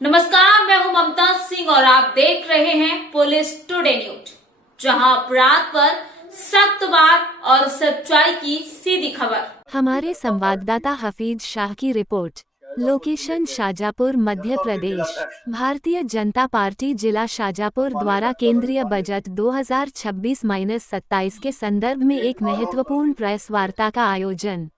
नमस्कार, मैं हूं ममता सिंह और आप देख रहे हैं पुलिस टुडे न्यूज, जहां अपराध पर सख्त वार और सच्चाई की सीधी खबर। हमारे संवाददाता हफीज शाह की report. Location Shajapur, Madhya Pradesh. Bharatiya Janata party जिला शाजापुर द्वारा केंद्रीय बजट 2026-27 के संदर्भ में एक महत्वपूर्ण प्रेस वार्ता का आयोजन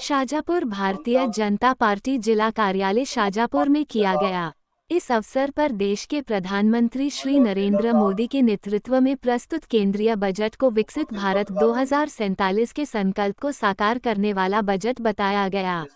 शाजापुर भारतीय जनता पार्टी जिला कार्यालय शाजापुर में किया गया। इस अवसर पर देश के प्रधानमंत्री श्री नरेंद्र मोदी के नेतृत्व में प्रस्तुत केंद्रीय बजट को विकसित भारत 2047 के संकल्प को साकार करने वाला बजट बताया गया।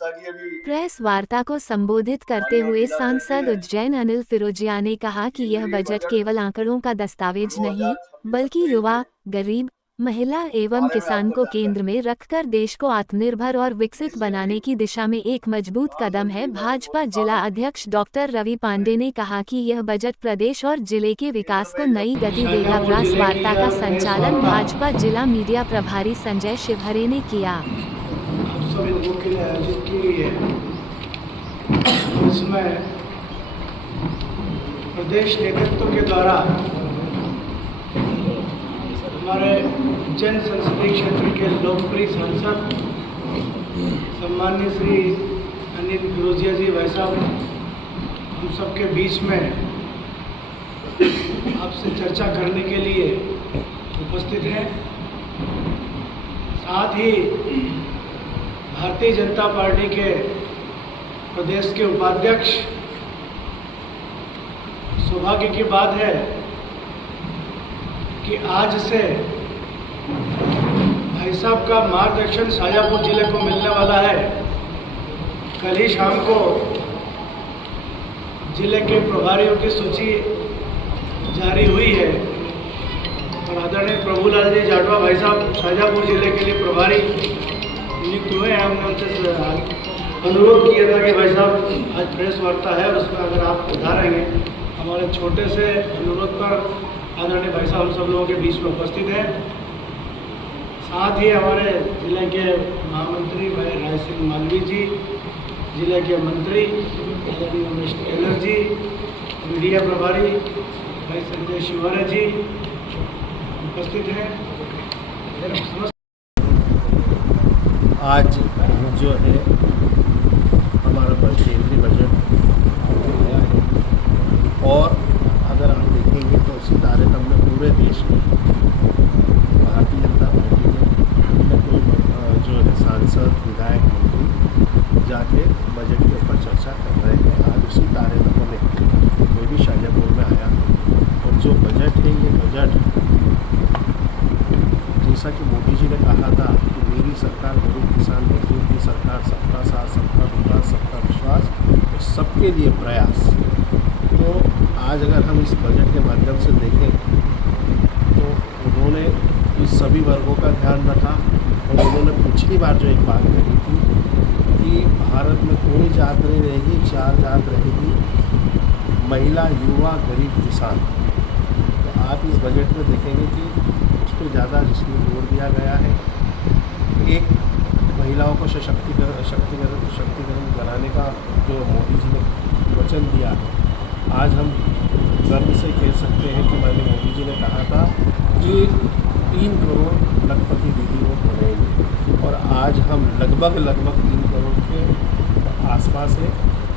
प्रेस वार्ता को संबोधित करते हुए सांसद उज्जैन अनिल फिरोजिया ने कहा कि यह बजट केवल आंकड़ों का दस्तावेज नहीं, बल्कि युवा, गरीब, महिला एवं किसान को केंद्र में रखकर देश को आत्मनिर्भर और विकसित बनाने की दिशा में एक मजबूत कदम है। भाजपा जिला अध्यक्ष डॉक्टर रवि पांडे ने कहा कि यह बजट प्रदेश और जिले के विकास को नई गति देगा। प्रेस वार्ता का संचालन भाजपा जिला मीडिया प्रभारी संजय शिवहरे ने किया। सभी लोगों के लिए आयोजित की गई है। इसमें प्रदेश नेतृत्व के द्वारा हमारे जन संसदीय क्षेत्र के लोकप्रिय सांसद सम्माननीय श्री अनिल फिरोजिया जी भाई साहब हम सबके बीच में आपसे चर्चा करने के लिए उपस्थित हैं। साथ ही भारतीय जनता पार्टी के प्रदेश के उपाध्यक्ष, सौभाग्य की बात है कि आज से भाई साहब का मार्गदर्शन शाजापुर जिले को मिलने वाला है। कल ही शाम को जिले के प्रभारियों की सूची जारी हुई है और आदरणीय प्रभुलाल जी जाटवा भाई साहब शाजापुर जिले के लिए प्रभारी नियुक्त हुए हैं। हमने उनसे अनुरोध किया था कि भाई साहब आज प्रेस वार्ता है, उसमें अगर आप उधारेंगे। हमारे छोटे से अनुरोध पर आदरणीय भाई साहब हम सब लोगों के बीच में उपस्थित हैं। साथ ही हमारे जिले के महामंत्री भाई राय सिंह मालवी जी, जिले के मंत्री आदरणीय उमेश टेलर जी, मीडिया प्रभारी भाई संजय शिवहरे जी उपस्थित हैं। आज जो है हमारा केंद्रीय बजट आया है और अगर हम देखेंगे तो उसी तारीख में पूरे देश में भारतीय जनता पार्टी के जो है सांसद, विधायक, मंत्री जाके बजट के ऊपर चर्चा कर रहे हैं। आज उसी तारीख में मैं भी शाजापुर में आया और जो बजट है ये बजट जैसा कि मोदी जी ने कहा था कि मेरी सरकार गरीब, किसान, मजदूर की सरकार, सबका साथ, सबका विकास, सबका विश्वास और सबके लिए प्रयास। तो आज अगर हम इस बजट के माध्यम से देखें तो उन्होंने इस सभी वर्गों का ध्यान रखा और उन्होंने पिछली बार जो एक बात कही थी कि भारत में कोई जात नहीं रहेगी, 4 जात रहेगी, महिला, युवा, गरीब, किसान। तो आप इस बजट में देखेंगे कि उस पर ज़्यादा जिसमें जोर दिया गया है। एक महिलाओं को सशक्तिकरण बनाने का जो मोदी जी ने वचन दिया है, आज हम गर्व से कह सकते हैं कि माननीय मोदी जी ने कहा था कि 3 करोड़ लखपति दीदी वो बनेंगे और आज हम लगभग 3 करोड़ के आसपास है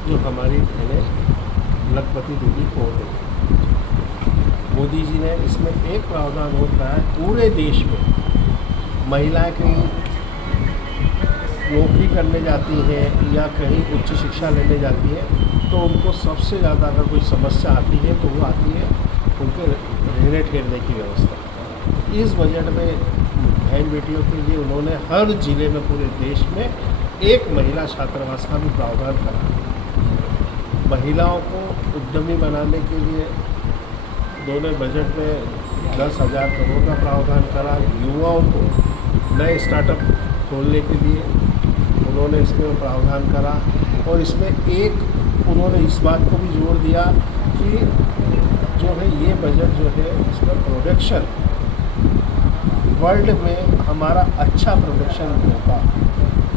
जो हमारी बहनें लखपति दीदी हो गई। मोदी जी ने इसमें एक प्रावधान हो रहा है, पूरे देश में महिलाएं कहीं नौकरी करने जाती हैं या कहीं उच्च शिक्षा लेने जाती है तो उनको सबसे ज़्यादा अगर कोई समस्या आती है तो वो आती है उनके रहने ठहरने की व्यवस्था। इस बजट में बहन बेटियों के लिए उन्होंने हर जिले में पूरे देश में एक महिला छात्रावास का भी प्रावधान करा। महिलाओं को उद्यमी बनाने के लिए उन्होंने बजट में 10,000 करोड़ का प्रावधान करा। युवाओं को नए स्टार्टअप खोलने के लिए उन्होंने इसमें प्रावधान करा और इसमें एक उन्होंने इस बात को भी जोर दिया कि जो है ये बजट जो है इसमें प्रोडक्शन वर्ल्ड में हमारा अच्छा प्रोडक्शन होगा।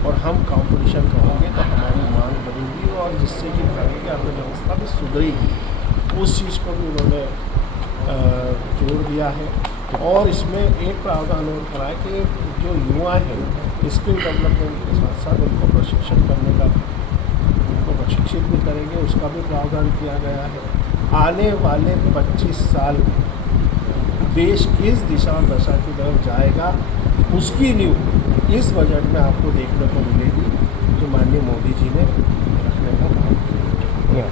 और हम कंपटीशन करेंगे तो हमारी मांग बढ़ेगी और जिससे कि भारत की अर्थव्यवस्था भी सुधरेगी। उस चीज़ को भी उन्होंने जोड़ दिया है। और इसमें एक प्रावधान और करा है कि जो युवा हैं स्किल डेवलपमेंट के साथ साथ उनको प्रशिक्षण करने का, उनको प्रशिक्षित भी करेंगे, उसका भी प्रावधान किया गया है। आने वाले 25 साल देश किस दिशा और दशा की तरफ जाएगा उसकी नींव इस बजट में आपको देखने को मिलेगी जो माननीय मोदी जी ने रखने का काम किया।